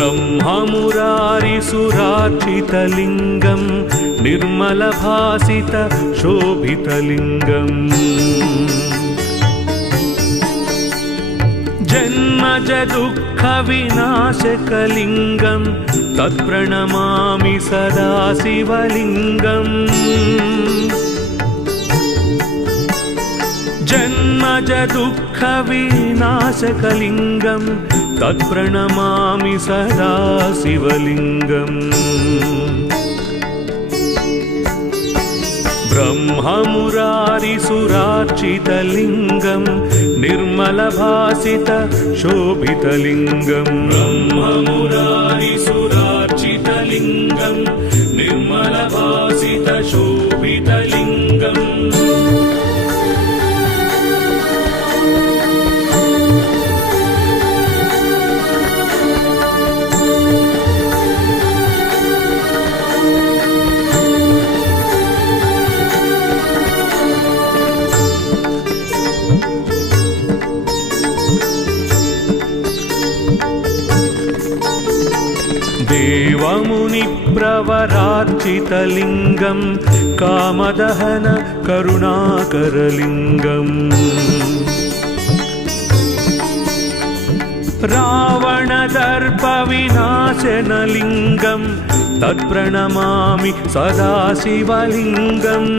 ब्रह्ममुरारिसुरार्चितलिङ्गं निर्मलभासित शोभितलिङ्गम् जन्मज दुःखविनाशकलिङ्गं तत्प्रणमामि सदा शिवलिङ्गम् जन्मज दुःखविनाशकलिङ्गं तत्प्रणमामि सदा शिवलिङ्गम् ब्रह्ममुरारिसुरार्चितलिङ्गं निर्मलभासित शोभितलिङ्गम् ब्रह्ममुरारिसुरार्चितलिङ्गं निर्मलभासित शोभितलिङ्गम् देवमुनिप्रवरार्चितलिङ्गं कामदहन करुणाकरलिङ्गम् रावणदर्पविनाशनलिङ्गं तत्प्रणमामि सदा शिवलिङ्गम्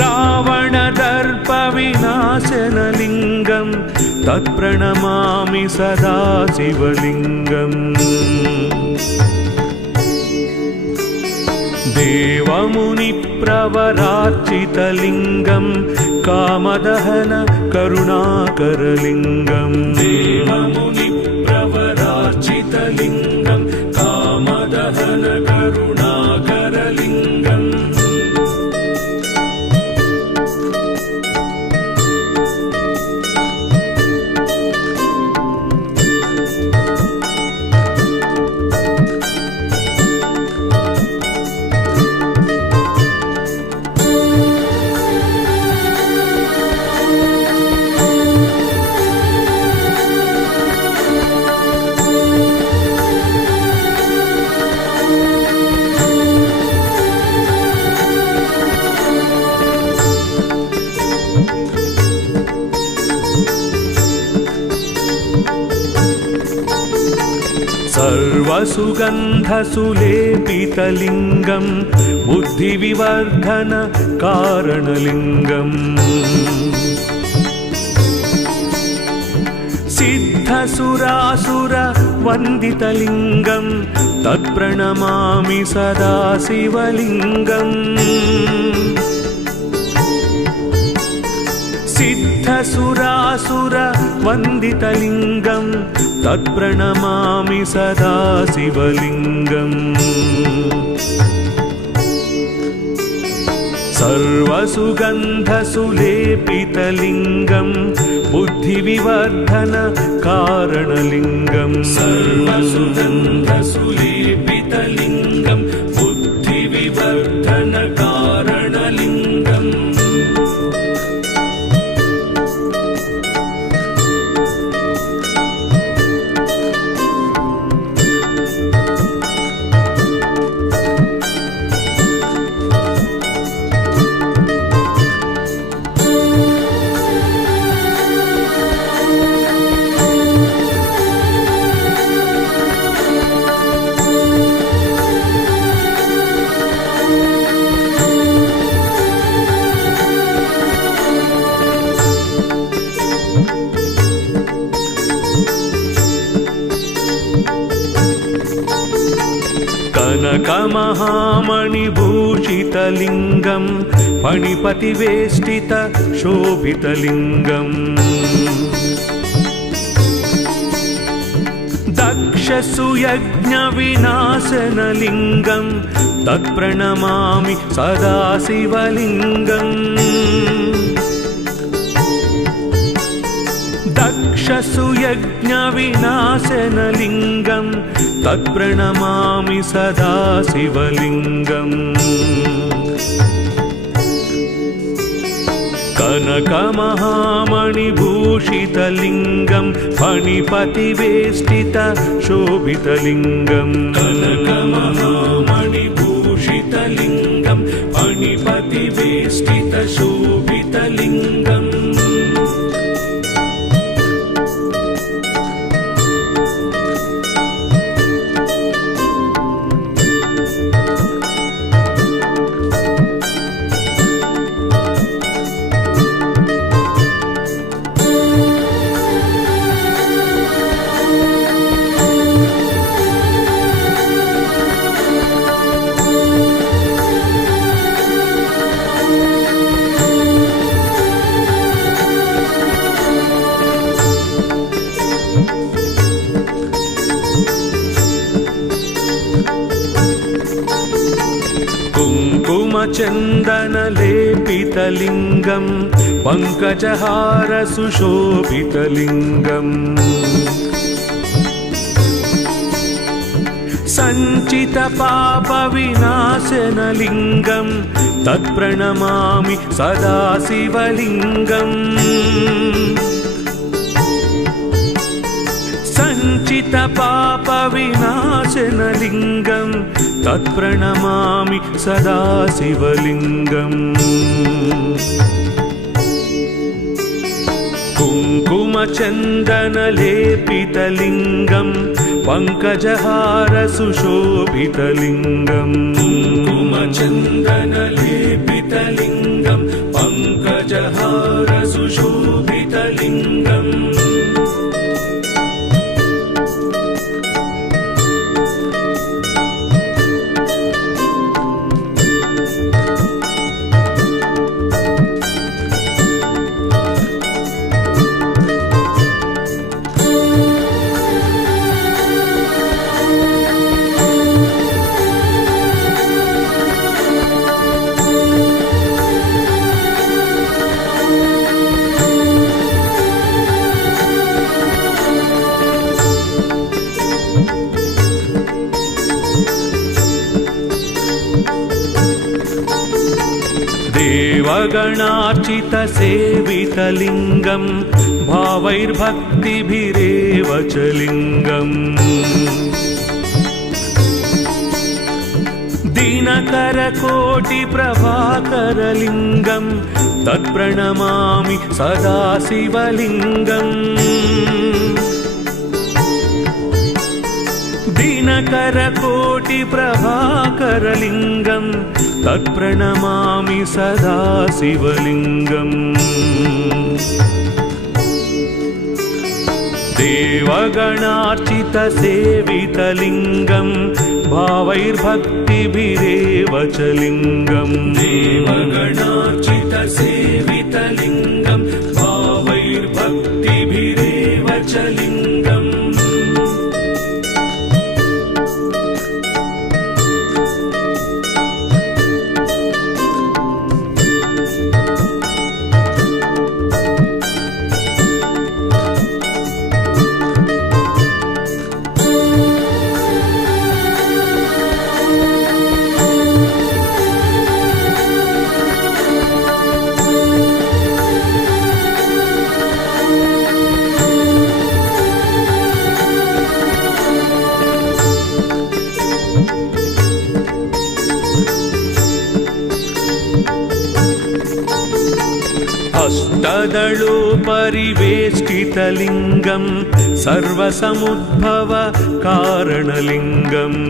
रावणदर्पविनाशनलिङ्गं तत्प्रणमामि सदा शिवलिङ्गम् देवमुनिप्रवरार्चितलिङ्गं कामदहन करुणाकरलिङ्गम् देवमुनिप्रवरार्चितलिङ्गं कामदहन करुणाकरलिङ्गम् सर्वसुगन्धसुलेपितलिङ्गं बुद्धिविवर्धन कारणलिङ्गम् सिद्धसुरासुरवन्दितलिङ्गं तत्प्रणमामि सदा शिवलिङ्गम् सिद्धसुरासुरवन्दितलिङ्गं तत्प्रणमामि सदा शिवलिङ्गम् सर्वसुगन्धसुलेपितलिङ्गं बुद्धिविवर्धन कारणलिङ्गं सर्वसुगन्धसुलेपितलिङ्गं बुद्धिविवर्धन कारणलिङ्गम् कनकमहामणिभूषितलिङ्गं फणिपतिवेष्टित शोभितलिङ्गम् दक्षसुयज्ञविनाशनलिङ्गं तत्प्रणमामि सदा शिवलिङ्गम् दक्षसुयज्ञविनाशनलिङ्गं तत्प्रणमामि सदा शिवलिङ्गम् कनकमहामणिभूषितलिङ्गं फणिपतिवेष्टितशोभितलिङ्गं कनकमहामणिभूषितलिङ्गं फणिपतिवेष्टितशोभितलिङ्गम् कुङ्कुमचन्दनलेपितलिङ्गं पङ्कजहारसुशोभितलिङ्गम् सञ्चितपापविनाशनलिङ्गं तत्प्रणमामि सदा शिवलिङ्गम् सञ्चितपापविनाशनलिङ्गं तत्प्रणमामि सदा शिवलिङ्गम् कुङ्कुमचन्दनलेपितलिङ्गं पङ्कजहारसुशोभितलिङ्गम् कुङ्कुमचन्दनलेपितलिङ्गं पङ्कजहारसुशोभितलिङ्गम् देवगणार्चितसेवितलिङ्गं भावैर्भक्तिभिरेव च लिङ्गम् दिनकरकोटिप्रभाकरलिङ्गं तत्प्रणमामि सदा शिवलिङ्गम् दिनकरकोटिप्रभाकरलिङ्गं तत्प्रणमामि सदा शिवलिङ्गम् देवगणार्चितसेवितलिङ्गं भावैर्भक्तिभिरेव च लिङ्गम् देवगणार्चितसेवितलिङ्गं भावैर्भक्तिभिरेव च लिङ्गम् अष्टदलोपरिवेष्टितलिङ्गं सर्वसमुद्भवकारणलिङ्गम्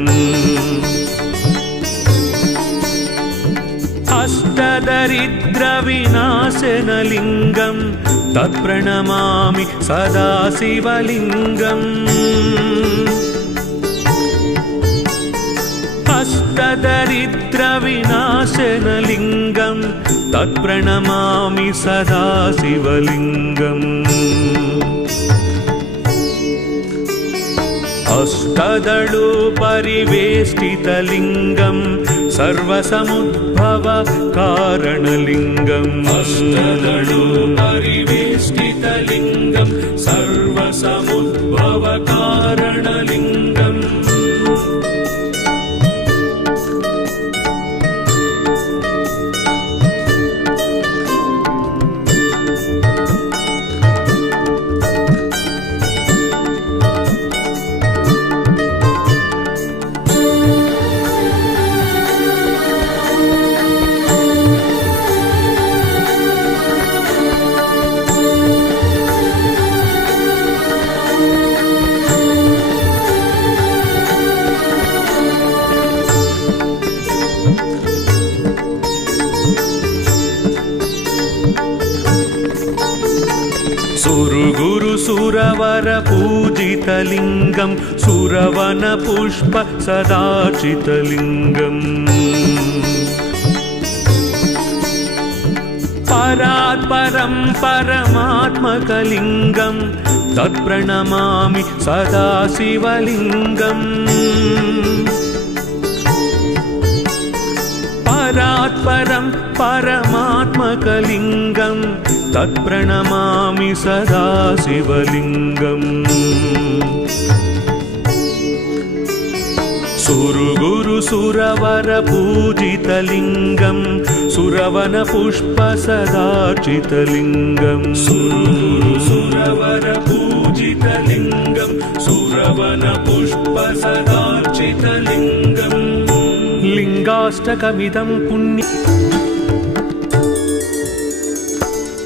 अष्टदरिद्रविनाशनलिङ्गं तत्प्रणमामि सदा शिवलिङ्गम् अष्टदरिद्रविनाशनलिङ्गं तत्प्रणमामि सदा शिवलिङ्गम् अष्टदलोपरिवेष्टितलिङ्गं सर्वसमुद्भवकारणलिङ्गम् अष्टदलोपरिवेष्टितलिङ्गं सर्वसमुद्भवकारणलिङ्गम् सुरगुरु सुरवर पूजितलिङ्गं सुरवन पुष्प सदार्चितलिङ्गम् परात्परं परमात्मकलिङ्गं तत्प्रणमामि सदा शिवलिङ्गम् परात्परं परमात्मकलिङ्गं तत्प्रणमामि सदा शिवलिङ्गम् सुरगुरु सुरवर पूजितलिङ्गं सुरवन पुष्प सदार्चितलिङ्गं सुरगुरु सुरवर पूजितलिङ्गं सुरवन पुष्प सदार्चितलिङ्गम् लिङ्गाष्टकमिदं पुण्य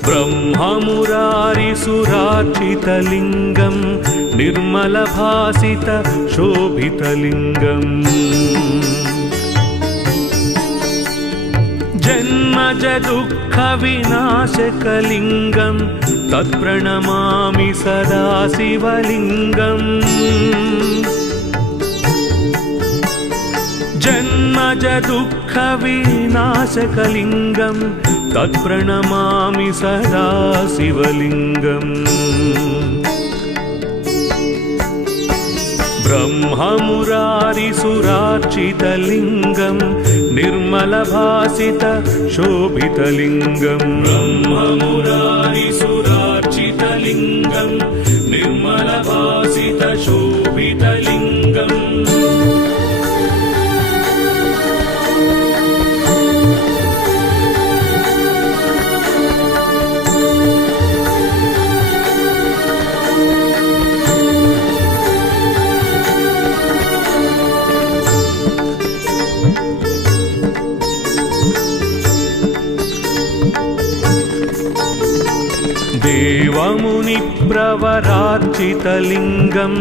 ब्रह्ममुरारिसुरार्चितलिङ्गं निर्मलभासित शोभितलिङ्गम् जन्मज दुःखविनाशकलिङ्गं तत्प्रणमामि सदा शिवलिङ्गम् जन्मज दुःखविनाशकलिङ्गं तत्प्रणमामि सदा शिवलिङ्गम् ब्रह्ममुरारिसुरार्चितलिङ्गं निर्मलभासित शोभितलिङ्गं ब्रह्ममुरारिसुरार्चितलिङ्गं निर्मलभासित शोभितलिङ्गम् देवमुनिप्रवरार्चितलिङ्गं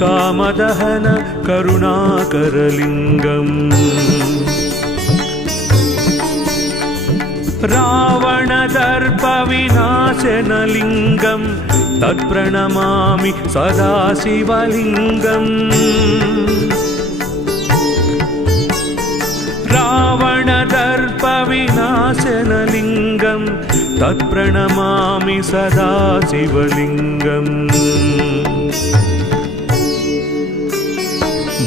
कामदहन करुणाकरलिङ्गम् रावणदर्पविनाशनलिङ्गं तत्प्रणमामि सदा शिवलिङ्गम् रावणदर्पविनाशनलिङ्गं तत्प्रणमामि सदा शिवलिङ्गम्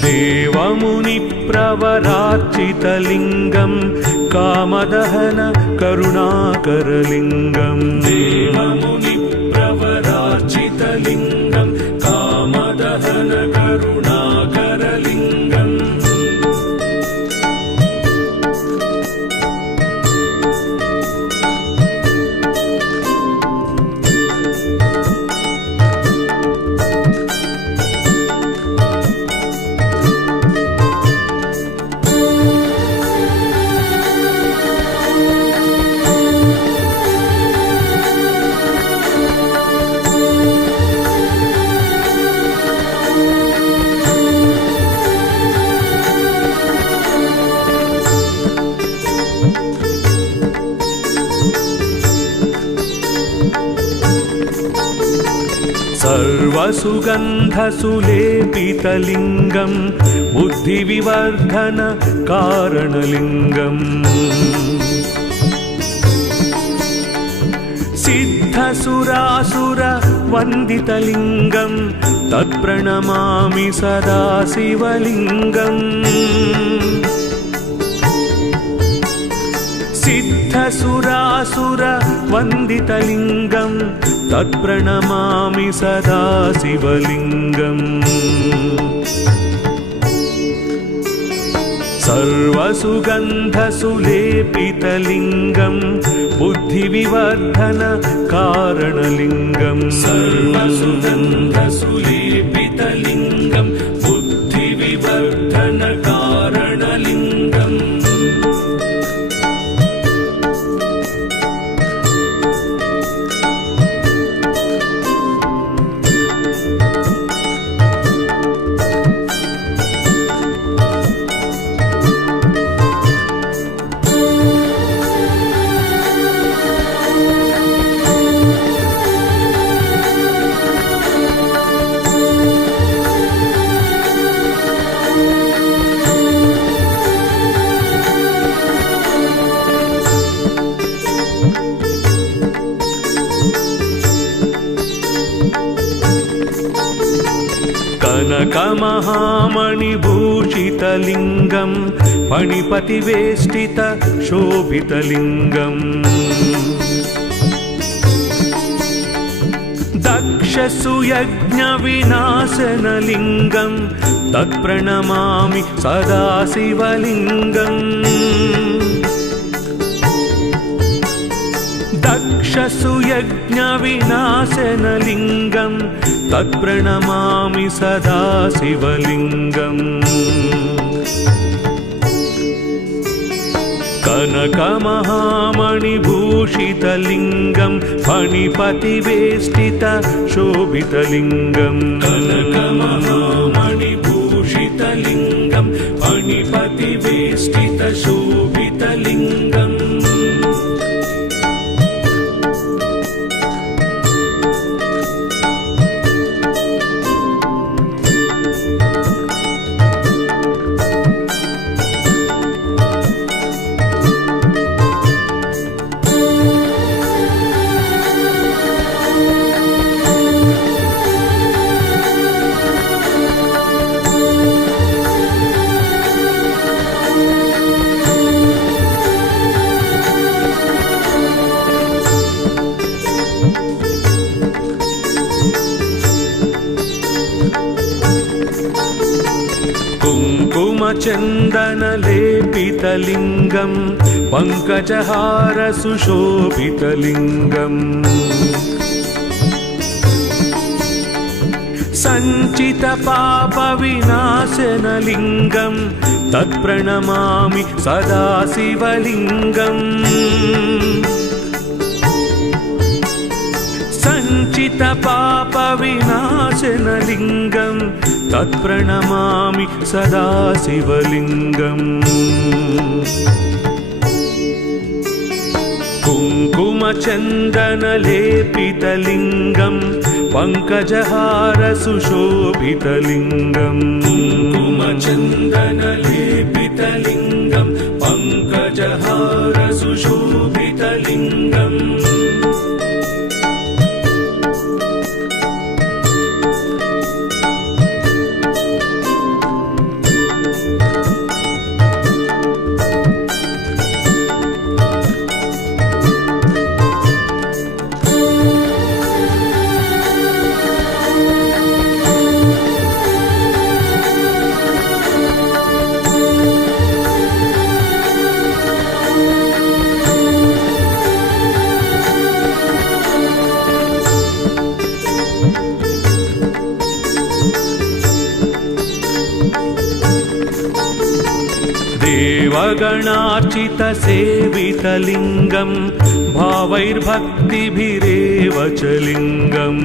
देवमुनिप्रवरार्चितलिङ्गं कामदहन करुणाकरलिङ्गम् देवमुनिप्रवरार्चितलिङ्गं कामदहन करुणाकरलिङ्गम् सर्वसुगन्धसुलेपितलिङ्गं बुद्धिविवर्धन कारणलिङ्गम् सिद्धसुरासुरवन्दितलिङ्गं तत्प्रणमामि सदा शिवलिङ्गम् सिद्धसुरासुरवन्दितलिङ्गं तत्प्रणमामि सदा शिवलिङ्गम् सर्वसुगन्धसुलेपितलिङ्गं बुद्धिविवर्धन कारणलिङ्गं सर्वसुगन्धसुलेपितलिङ्गं बुद्धिविवर्धन कारणलिङ्गम् कनकमहामणिभूषितलिङ्गं फणिपतिवेष्टितशोभितलिङ्गम् दक्षसुयज्ञविनाशनलिङ्गं तत्प्रणमामि सदा शिवलिङ्गम् दक्षसुयज्ञविनाशनलिङ्गं तत्प्रणमामि सदा शिवलिङ्गम् कनकमहामणिभूषितलिङ्गं फणिपतिवेष्टितशोभितलिङ्गं कनकमहामणिभूषितलिङ्गं फणिपतिवेष्टितशोभितलिङ्गम् कुङ्कुमचन्दनलेपितलिङ्गं पङ्कजहारसुशोभितलिङ्गम् सञ्चितपापविनाशनलिङ्गं तत्प्रणमामि सदा शिवलिङ्गम् सञ्चितपापविनाशनलिङ्गं तत्प्रणमामि सदा शिवलिङ्गम् कुङ्कुमचन्दनलेपितलिङ्गं पङ्कजहारसुशोभितलिङ्गम् कुङ्कुमचन्दनलेपितलिङ्गं पङ्कजहारसुशोभितलिङ्गम् देवगणार्चितसेवितलिङ्गं भावैर्भक्तिभिरेव च लिङ्गम्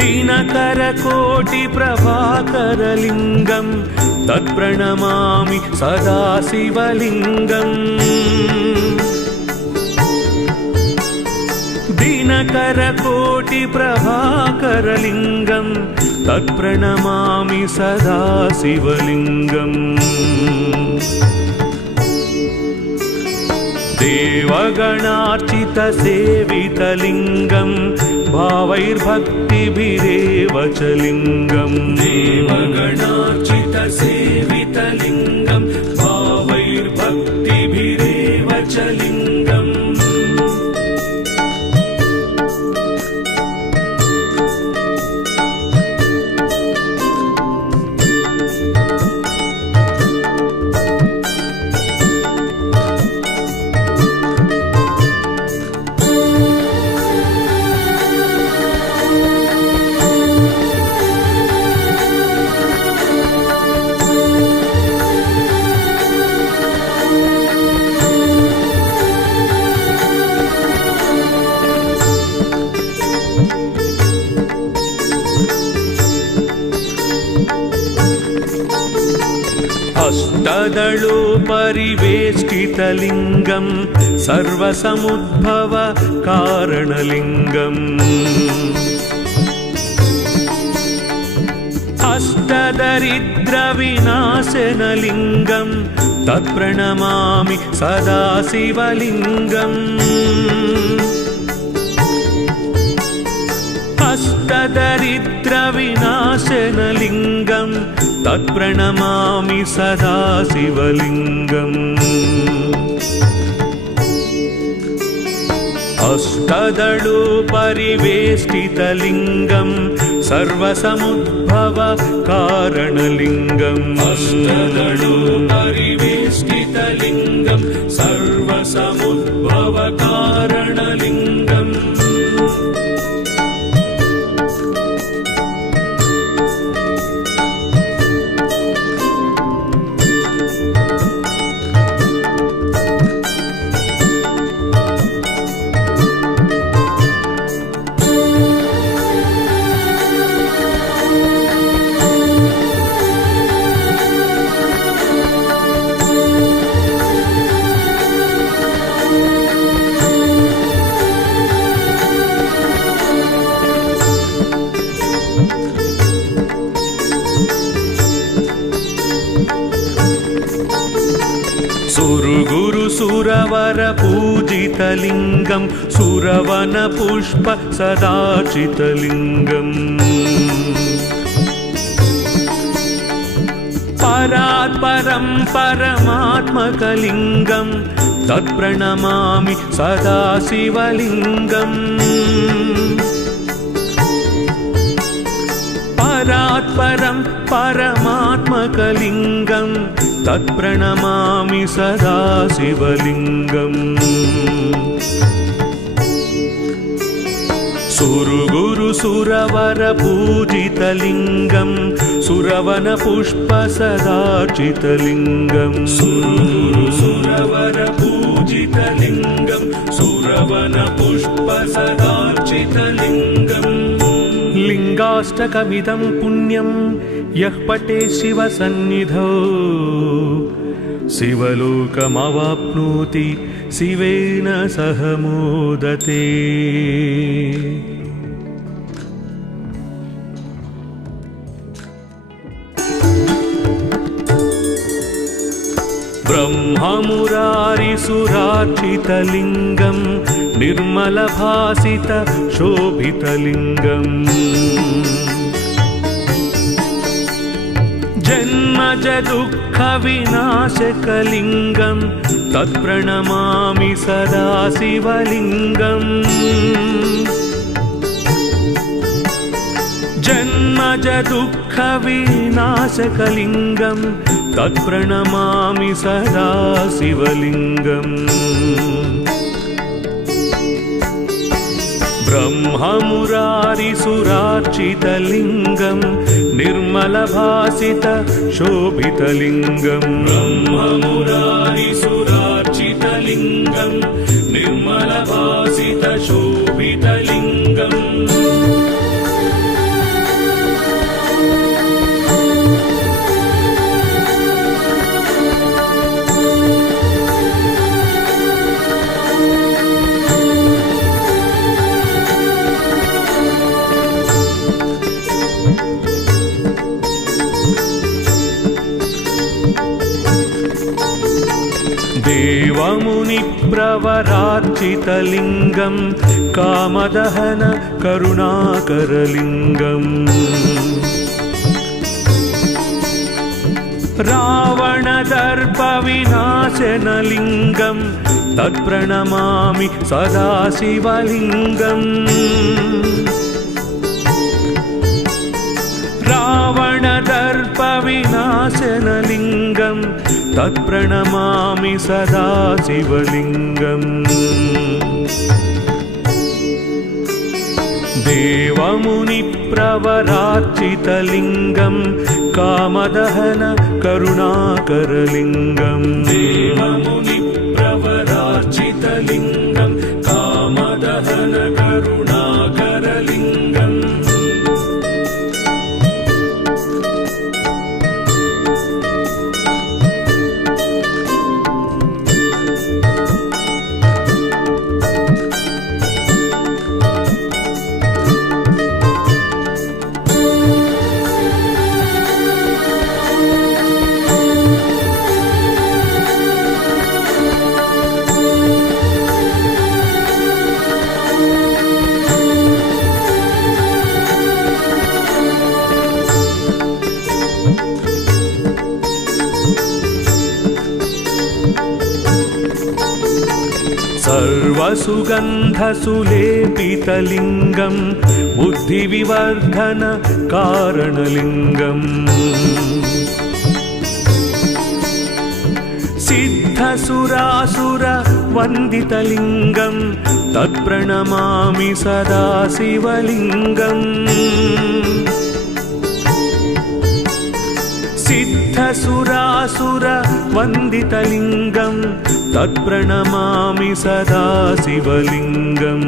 दिनकरकोटिप्रभाकरलिङ्गं तत्प्रणमामि सदा शिवलिङ्गम् दिनकरकोटिप्रभाकरलिङ्गं तत्प्रणमामि सदा शिवलिङ्गम् देवगणार्चितसेवितलिङ्गं भावैर्भक्तिभिरेव च लिङ्गम् देवगणार्चितसेवितलिङ्गं भावैर्भक्तिभिरेव च लिङ्गम् अष्टदलोपरिवेष्टितलिङ्गं सर्वसमुद्भवकारणलिङ्गम् अष्टदरिद्रविनाशनलिङ्गं तत्प्रणमामि सदा शिवलिङ्गम् अष्टदरिद्रविनाशनलिङ्गं तत्प्रणमामि सदा शिवलिङ्गम् अष्टदलोपरिवेष्टितलिङ्गं सर्वसमुद्भव कारणलिङ्गम् अष्टदलोपरिवेष्टितलिङ्गं सर्वसमुद्भव कारणलिङ्गम् सुरवर पूजितलिङ्गं सुरवन पुष्प सदाचितलिङ्गम् परात्परं परमात्मकलिङ्गं तत्प्रणमामि सदा शिवलिङ्गम् परात्परं परमात्मकलिङ्गं तत्प्रणमामि सदा शिवलिङ्गम् सुरवर पूजितलिङ्गं सुरवन पुष्प सदाचितलिङ्गम् सुरवर पूजितलिङ्गं सुरवन पुष्प सदाचितलिङ्गम् लिङ्गाष्टकमिदं पुण्यं यः पठे शिवसन्निधौ शिवलोकमवाप्नोति शिवेन सह मोदते ब्रह्ममुरारिसुरार्चितलिङ्गं निर्मलभासित शोभितलिङ्गम् जन्मज दुःखविनाशकलिङ्गं तत्प्रणमामि सदा शिवलिङ्गम् जन्मज दुःखविनाशकलिङ्गं तत्प्रणमामि सदा शिवलिङ्गम् ब्रह्ममुरारिसुरार्चितलिङ्गं निर्मलभासित शोभितलिङ्गम् ब्रह्ममुरारिसुरार्चितलिङ्गं निर्मलभासित शोभितलिङ्गम् देवमुनिप्रवरार्चितलिङ्गं कामदहन करुणाकरलिङ्गम् रावणदर्पविनाशनलिङ्गं तत्प्रणमामि सदा शिवलिङ्गम् रावणदर्पविनाशनलिङ्गं तत्प्रणमामि सदा शिवलिङ्गम् देवमुनिप्रवरार्चितलिङ्गं कामदहन करुणाकरलिङ्गम् देवमुनिप्रवरार्चितलिङ्गं कामदहन करुणाकरलिङ्गम् सर्वसुगन्धसुलेपितलिङ्गं बुद्धिविवर्धनकारणलिङ्गम् सिद्धसुरासुरवन्दितलिङ्गं तत्प्रणमामि सदा शिवलिङ्गम् सिद्धसुरासुरवन्दितलिङ्गं तत्प्रणमामि सदा शिवलिङ्गम्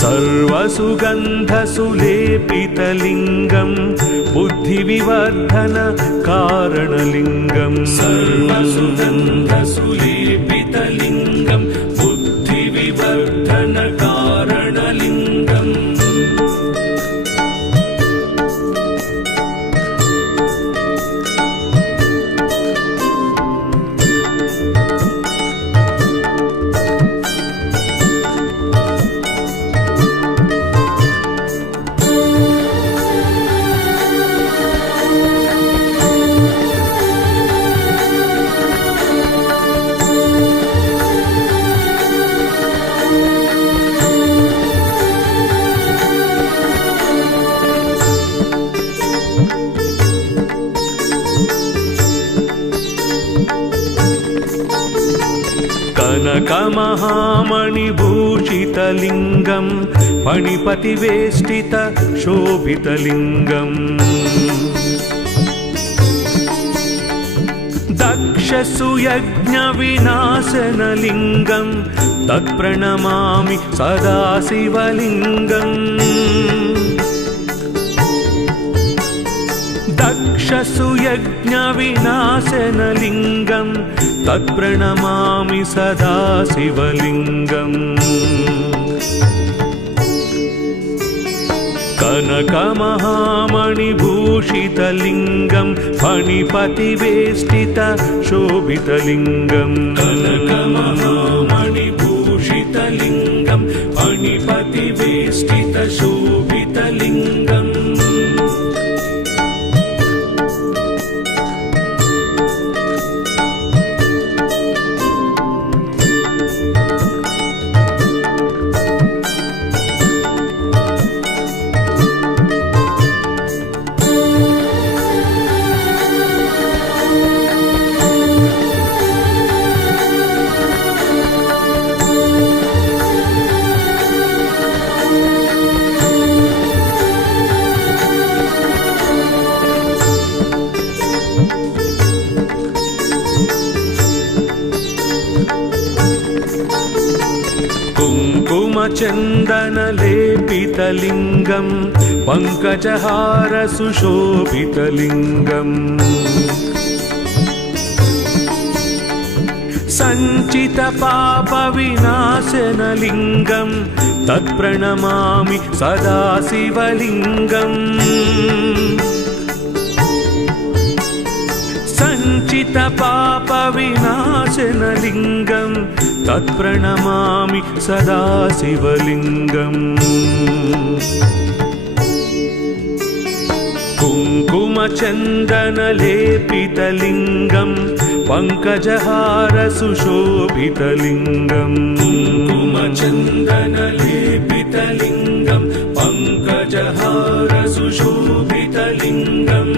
सर्वसुगन्धसुलेपितलिङ्गं बुद्धिविवर्धनकारणलिङ्गम् सर्वसुगन्धसुलेपितलिङ्गं बुद्धिविवर्धनकारणलिङ्गम् कनकमहामणिभूषितलिङ्गं फणिपतिवेष्टितशोभितलिङ्गम् दक्षसुयज्ञविनाशनलिङ्गं तत्प्रणमामि सदा शिवलिङ्गम् दक्षसुयज्ञविनाशनलिङ्गं तत्प्रणमामि सदा शिवलिङ्गम् कनकमहामणिभूषितलिङ्गं फणिपतिवेष्टितशोभितलिङ्गम् कनकमहामणिभूषितलिङ्गं फणिपतिवेष्टितशोभितलिङ्गम् कुङ्कुमचन्दनलेपितलिङ्गं पङ्कजहारसुशोभितलिङ्गम् सञ्चितपापविनाशनलिङ्गं तत्प्रणमामि सदा शिवलिङ्गम् सञ्चितपापविनाशनलिङ्गं तत्प्रणमामि सदा शिवलिङ्गम् कुङ्कुमचन्दनलेपितलिङ्गं पङ्कजहारसुशोभितलिङ्गम् कुङ्कुमचन्दनलेपितलिङ्गं पङ्कजहारसुशोभितलिङ्गम्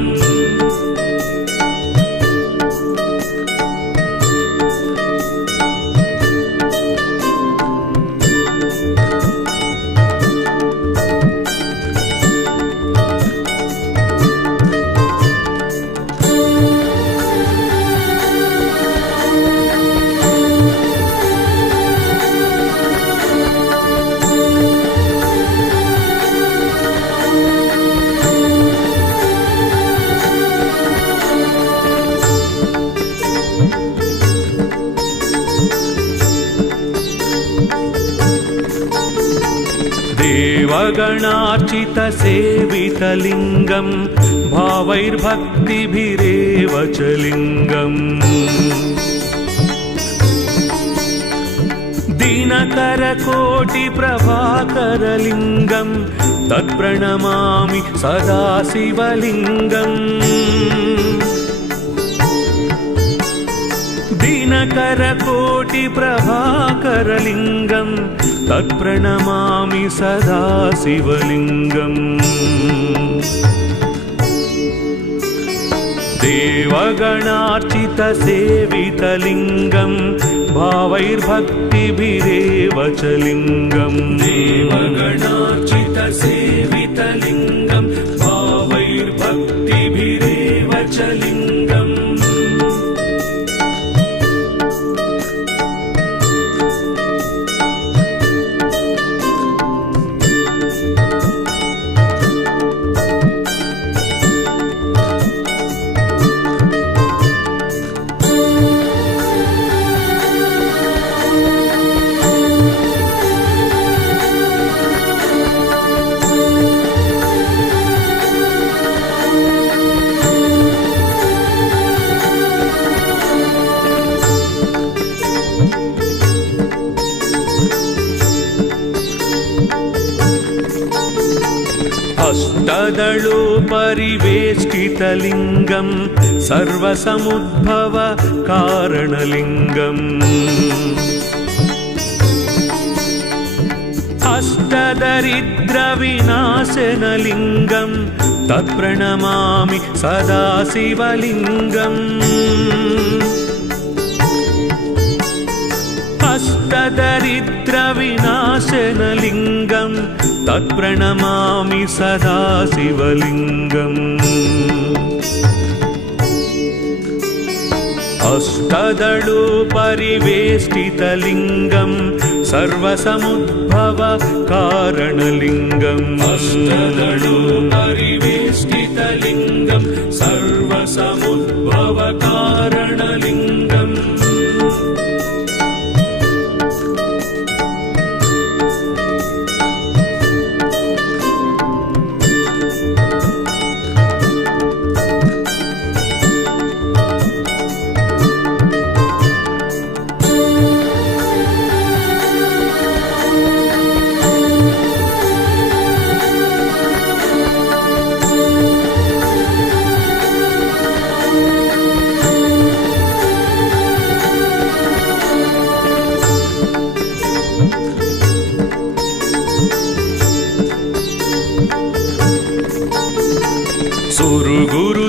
देवगणार्चितसेवितलिङ्गं भावैर्भक्तिभिरेव च लिङ्गम् दिनकरकोटिप्रभाकरलिङ्गं तत्प्रणमामि सदा शिवलिङ्गम् दिनकरकोटिप्रभाकरलिङ्गं तत्प्रणमामि सदा शिवलिङ्गम् देवगणार्चितसेवितलिङ्गं भावैर्भक्तिभिरेव च लिङ्गम् देवगणार्चितसेवितलिङ्गं भावैर्भक्तिभिरेव च लिङ्गम् अष्टदलोपरिवेष्टितलिङ्गं सर्वसमुद्भव कारणलिङ्गम् अष्टदरिद्रविनाशनलिङ्गं तत्प्रणमामि सदा शिवलिङ्गम् अष्टदरिद्रविनाशनलिङ्गं तत्प्रणमामि सदा शिवलिङ्गम् अष्टदलोपरिवेष्टितलिङ्गं सर्वसमुद्भव कारणलिङ्गम् अष्टदलोपरिवेष्टितलिङ्गं सर्वसमुद्भव कारणलिङ्गम्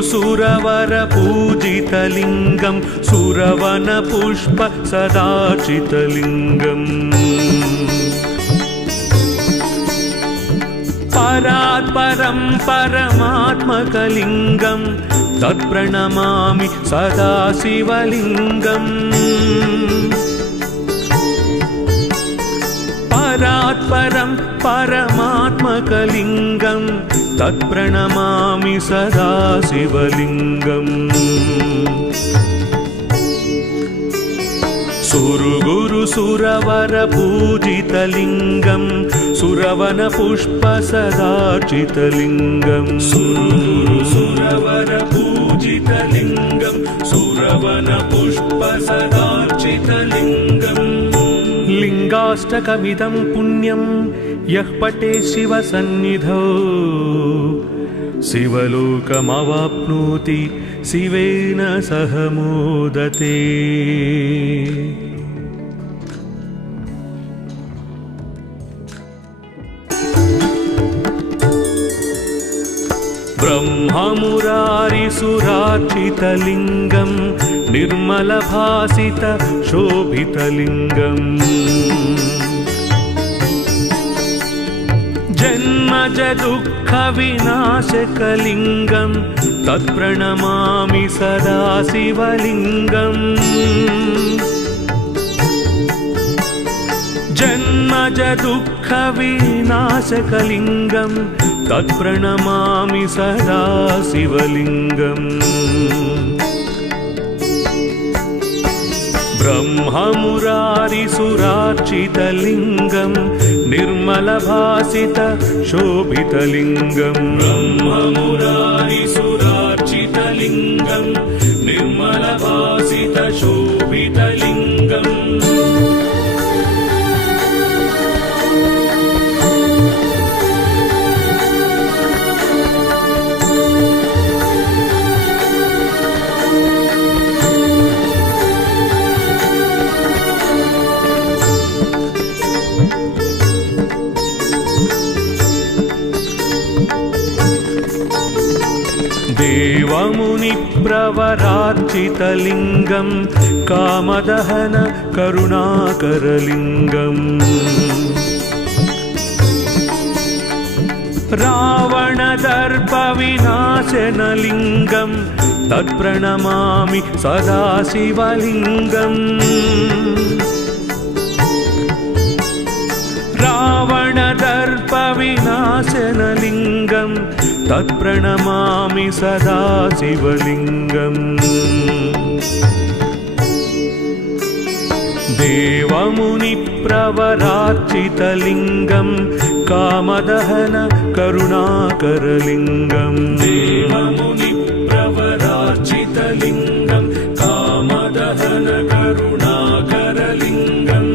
सुरवर पूजितलिङ्गं सुरवन पुष्प सदाचितलिङ्गम् परात्परं परमात्मकलिङ्गं तत्प्रणमामि सदा शिवलिङ्गम् परात्परं परमात्मकलिङ्गं तत्प्रणमामि सदा शिवलिङ्गम् सुरवर पूजितलिङ्गं सुरवन पुष्प सदाचितलिङ्गम् सुरवर पूजितलिङ्गं सुरवन पुष्प सदाचितलिङ्गम् लिङ्गाष्टकमिदं पुण्यं यः पठे शिवसन्निधौ शिवलोकमवाप्नोति शिवेन सह मोदते। ब्रह्ममुरारिसुरार्चितलिङ्गं निर्मलभासित शोभितलिङ्गम् जन्मज दुःखविनाशकलिङ्गं तत्प्रणमामि सदा शिवलिङ्गम् जन्मज दुःखविनाशकलिङ्गं तत्प्रणमामि सदा शिवलिङ्गम् ब्रह्ममुरारिसुरार्चितलिङ्गं निर्मलभासित शोभितलिङ्गम् ब्रह्ममुरारिसुरार्चितलिङ्गं निर्मलभासित शोभितलिङ्गम् देवमुनिप्रवरार्चितलिङ्गं कामदहन करुणाकरलिङ्गम् रावणदर्पविनाशनलिङ्गं तत्प्रणमामि सदा शिवलिङ्गम् रावणदर्पविनाशनलिङ्गं तत्प्रणमामि सदा शिवलिङ्गम् देवमुनिप्रवरार्चितलिङ्गं कामदहन करुणाकरलिङ्गम् देवमुनिप्रवरार्चितलिङ्गं कामदहन करुणाकरलिङ्गम्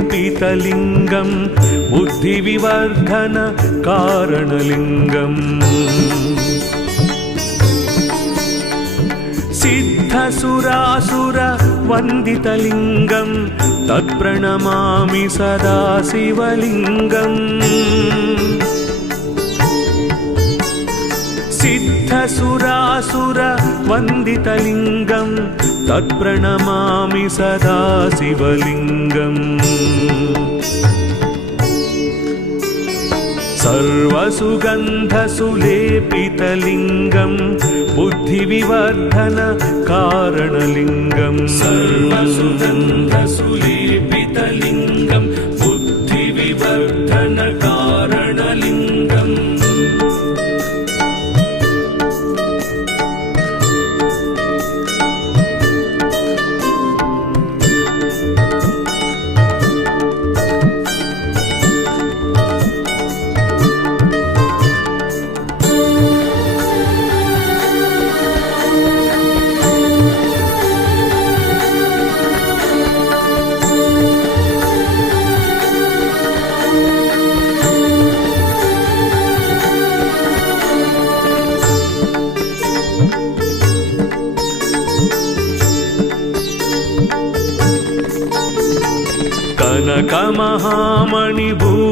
सर्वसुगन्धसुलेपितलिङ्गं बुद्धिविवर्धन कारणलिङ्गम् सिद्धसुरासुरवन्दितलिङ्गं तत्प्रणमामि सदा शिवलिङ्गम् सिद्धसुरासुरवन्दितलिङ्गं तत्प्रणमामि सदा शिवलिङ्गम् सर्वसुगन्धसुलेपितलिङ्गं बुद्धिविवर्धन कारणलिङ्गम् सर्वसुगन्धसुलेपितलिङ्गं बुद्धिविवर्धन कारणलिङ्गम्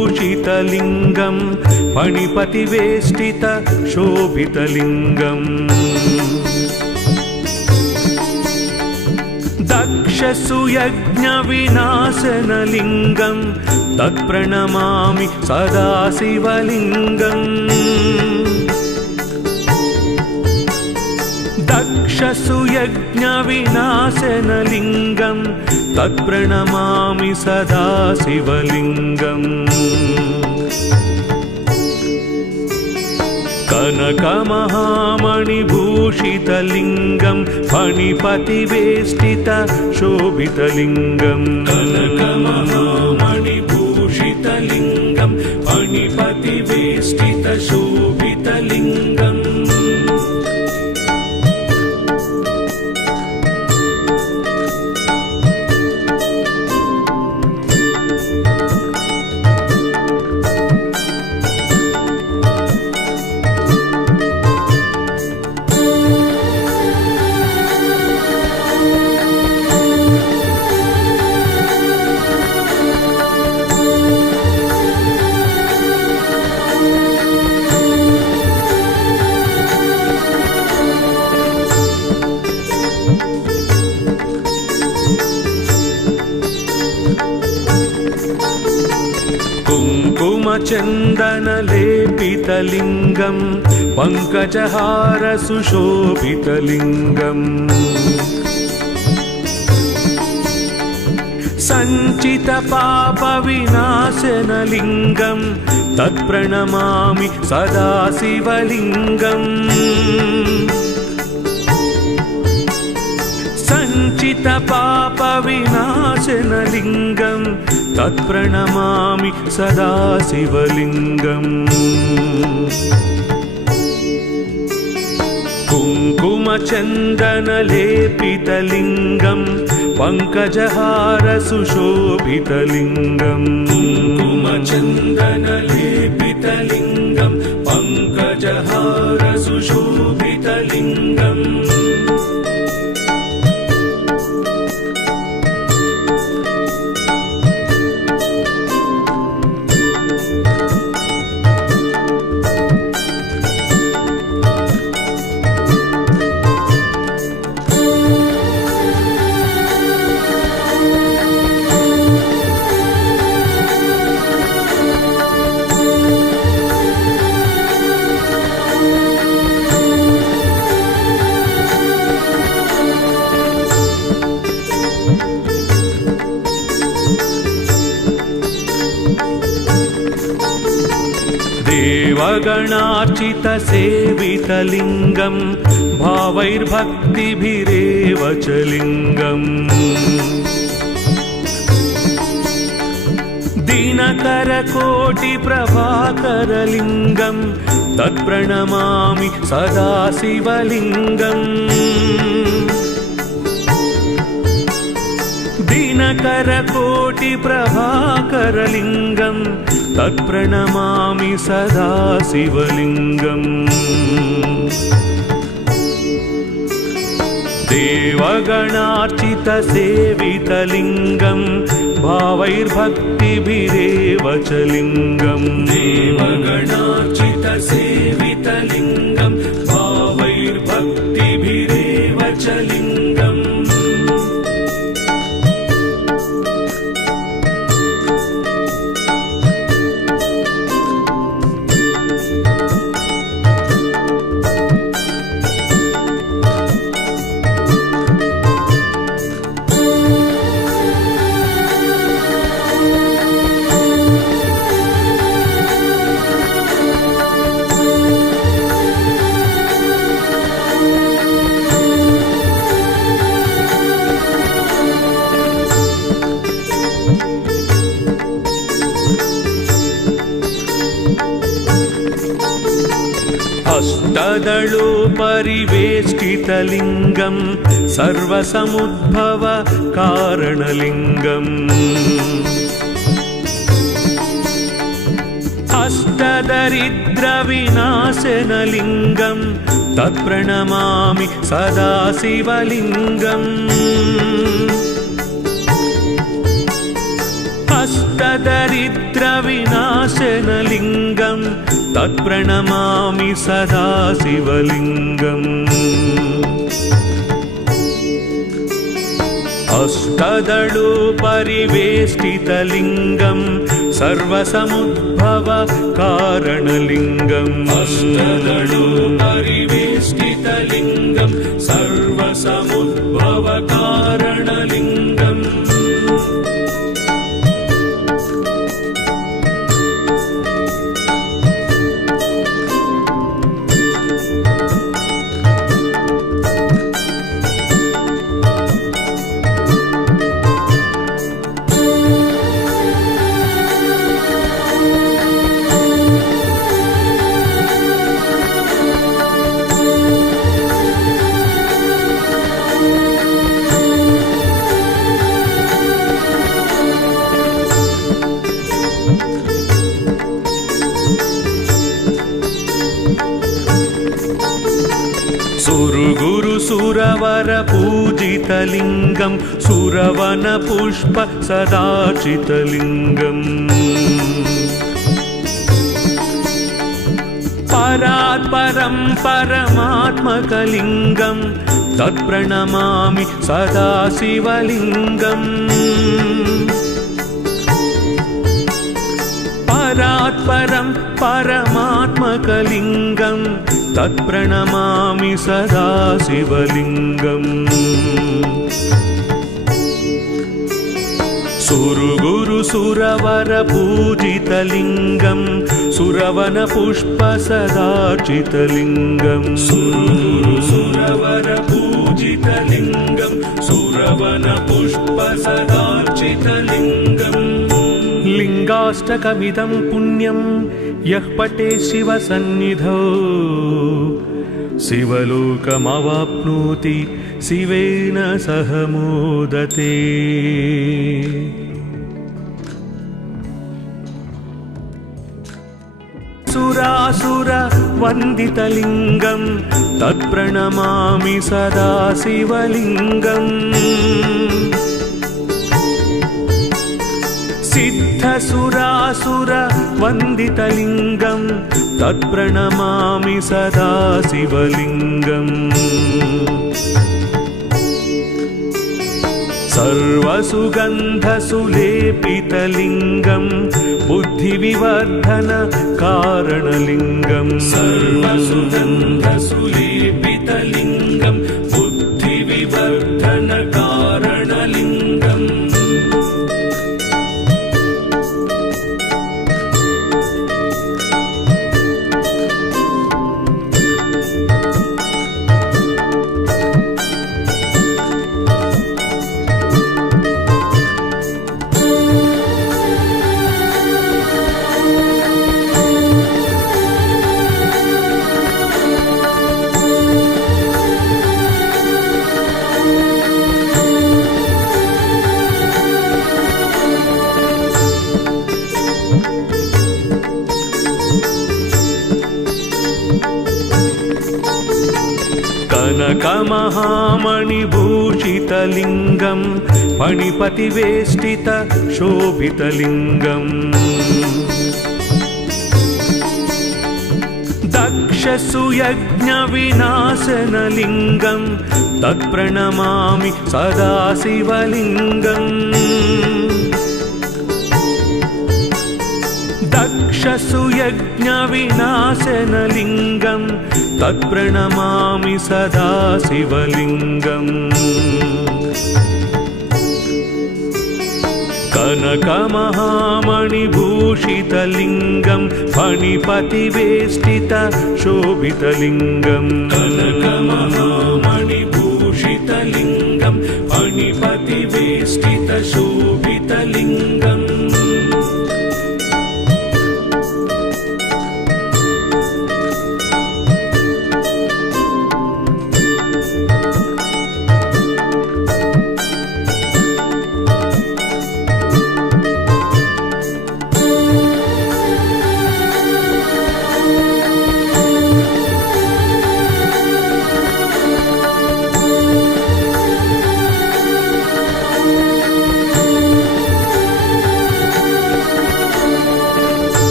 कनकमहामणिभूषितलिङ्गं फणिपतिवेष्टित शोभितलिङ्गम् दक्षसुयज्ञविनाशनलिङ्गं तत्प्रणमामि सदा शिवलिङ्गम् दक्षसुयज्ञविनाशनलिङ्गं तत्प्रणमामि सदा शिवलिङ्गम् कनकमहामणिभूषितलिङ्गं फणिपतिवेष्टित शोभितलिङ्गम् कनकमहामणिभूषितलिङ्गं फणिपतिवेष्टित शोभितलिङ्गम् कुङ्कुमचन्दनलेपितलिङ्गं पङ्कजहारसुशोभितलिङ्गम् सञ्चितपापविनाशनलिङ्गं तत्प्रणमामि सदा शिवलिङ्गम् सञ्चित पाप विनाशनलिङ्गं तत्प्रणमामि सदा शिवलिङ्गम् कुङ्कुमचन्दनलेपितलिङ्गं पङ्कजहार सुशोभितलिङ्गम् कुङ्कुमचन्दनलेपितलिङ्गं पङ्कजहार सुशोभितलिङ्गम् देवगणार्चितसेवितलिङ्गं भावैर्भक्तिभिरेव च लिङ्गम् दिनकरकोटिप्रभाकरलिङ्गं तत्प्रणमामि सदा शिवलिङ्गम् दिनकरकोटिप्रभाकरलिङ्गं तत्प्रणमामि सदा शिवलिङ्गम् देवगणार्चितसेवितलिङ्गं भावैर्भक्तिभिरेव च लिङ्गम् देवगणार्चितसेवितलिङ्गं भावैर्भक्तिभिरेव च लिङ्गम् अष्टदलोपरिवेष्टितलिङ्गं सर्वसमुद्भव कारणलिङ्गम् अष्टदरिद्रविनाशनलिङ्गं तत्प्रणमामि सदा शिवलिङ्गम् अष्टदरिद्रविनाशनलिङ्गं तत्प्रणमामि सदा शिवलिङ्गम् अष्टदलोपरिवेष्टितलिङ्गं सर्वसमुद्भव कारणलिङ्गम् अष्टदलोपरिवेष्टितलिङ्गं सर्वसमुद्भव कारणलिङ्गम् सुरवर पूजितलिङ्गं सुरवन पुष्प सदाचितलिङ्गम् परात्परं परमात्मकलिङ्गं तत्प्रणमामि सदा शिवलिङ्गम् परात्परं परमात्मकलिङ्गं तत्प्रणमामि सदा शिवलिङ्गम् सुरवर पूजितलिङ्गं सुरवन पुष्प सदाचितलिङ्गम् सुरवर पूजित शोभितलिङ्गं सुरवनपुष्पसदार्चितलिङ्गम् लिङ्गाष्टकमिदं पुण्यं यः पठे शिवसन्निधौ शिवलोकमवाप्नोति शिवेन सह मोदते। सुरासुर वन्दितलिङ्गं तत्प्रणमामि सदा शिवलिङ्गम् सिद्धसुरासुर वन्दितलिङ्गं तत्प्रणमामि सदा शिवलिङ्गम् सर्वसुगन्धसुलेपितलिङ्गं बुद्धिविवर्धन कारणलिङ्गं सर्वसुगन्धसुलेपितलिङ्गं बुद्धिविवर्धन कारणलिङ्गम् कनकमहामणिभूषितलिङ्गं फणिपतिवेष्टित शोभितलिङ्गम् दक्षसुयज्ञविनाशनलिङ्गं तत्प्रणमामि सदा शिवलिङ्गम् दक्षसुयज्ञविनाशनलिङ्गं तत्प्रणमामि सदा शिवलिङ्गम् कनकमहामणिभूषितलिङ्गं फणिपतिवेष्टित शोभितलिङ्गं कनकमहामणिभूषितलिङ्गं फणिपतिवेष्टित शोभितलिङ्गम्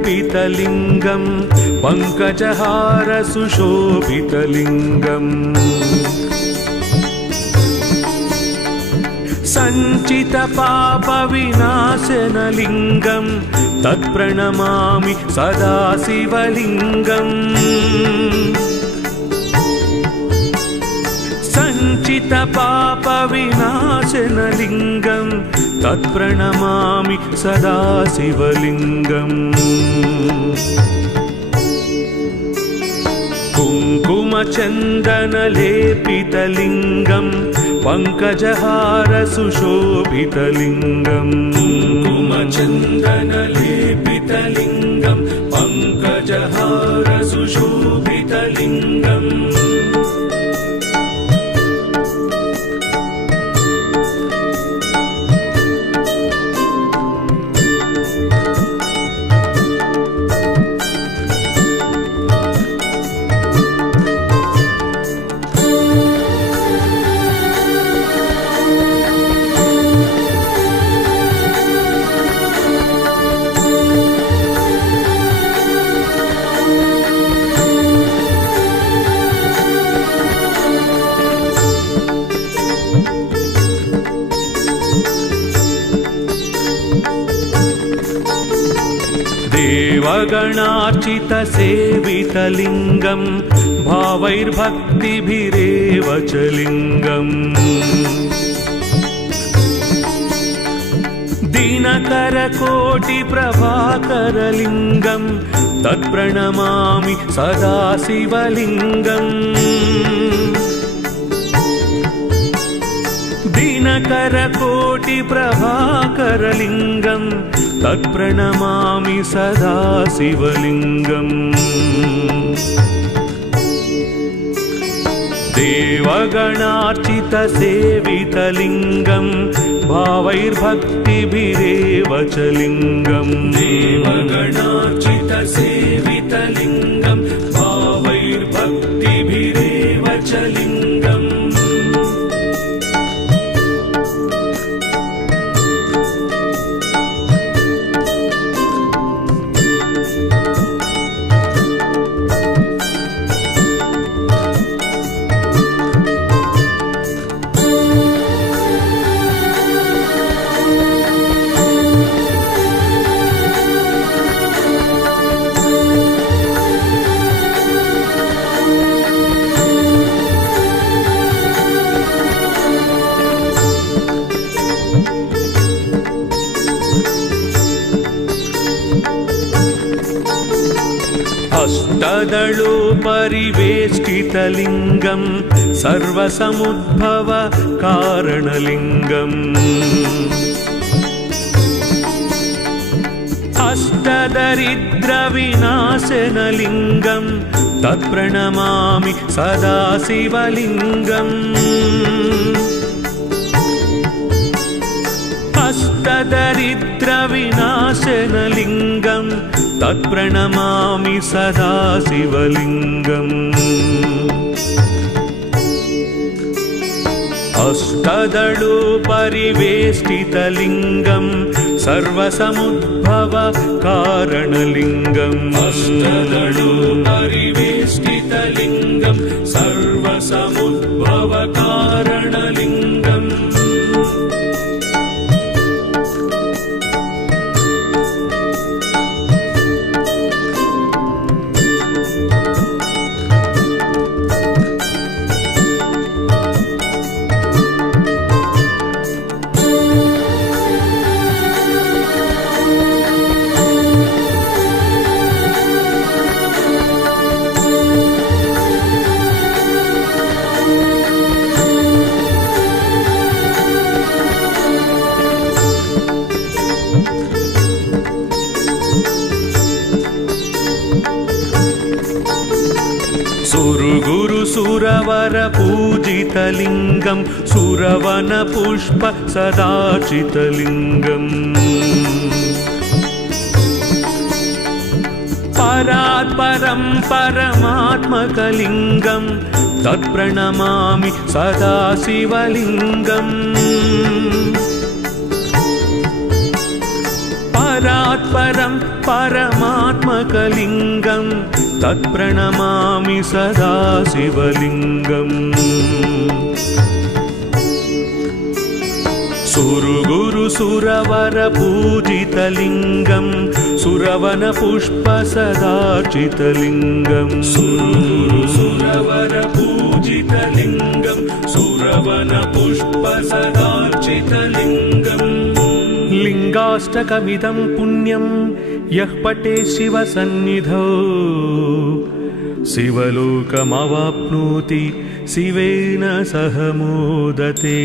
कुङ्कुमचन्दनलेपितलिङ्गं पङ्कजहार सुशोभितलिङ्गम् सञ्चितपापविनाशनलिङ्गं तत्प्रणमामि सदा शिवलिङ्गम् सञ्चितपापविनाशनलिङ्गं तत्प्रणमामि सदा शिवलिङ्गम् कुङ्कुमचन्दनलेपितलिङ्गं पङ्कजहार सुशोभितलिङ्गम् कुङ्कुमचन्दनलेपितलिङ्गं पङ्कजहार सुशोभितलिङ्गम् देवगणार्चितसेवितलिङ्गं भावैर्भक्तिभिरेव च लिङ्गम् दिनकरकोटिप्रभाकरलिङ्गं तत्प्रणमामि सदा शिवलिङ्गम् दिनकरकोटिप्रभाकरलिङ्गं तत्प्रणमामि सदा शिवलिङ्गम् देवगणार्चितसेवितलिङ्गं भावैर्भक्तिभिरेव च लिङ्गम् देवगणार्चितसेवितलिङ्गं भावैर्भक्तिभिरेव च लिङ्गम् अष्टदलोपरिवेष्टितलिङ्गं सर्वसमुद्भव कारणलिङ्गम् अष्टदरिद्रविनाशनलिङ्गं तत्प्रणमामि सदा शिवलिङ्गम् अष्टदरिद्रविनाशनलिङ्गं तत्प्रणमामि सदा शिवलिङ्गम् अष्टदलोपरिवेष्टितलिङ्गं सर्वसमुद्भव कारणलिङ्गम् अष्टदलोपरिवेष्टितलिङ्गं सर्वसमुद्भव कारणलिङ्गम् सुरवर पूजितलिङ्गं सुरवन पुष्प सदाचितलिङ्गम् परात्परं परमात्मकलिङ्गं तत्प्रणमामि सदा शिवलिङ्गम् परात्परं परमात्मकलिङ्गं तत्प्रणमामि सदा शिवलिङ्गम् सुरवर पूजितलिङ्गं सुरवन पुष्प सदाचितलिङ्गम् सुरवर पूजितलिङ्गं सुरवन पुष्प सदाचितलिङ्गम् लिङ्गाष्टकमिदं पुण्यं यः पठे शिवसन्निधौ शिवलोकमवाप्नोति शिवेन सह मोदते।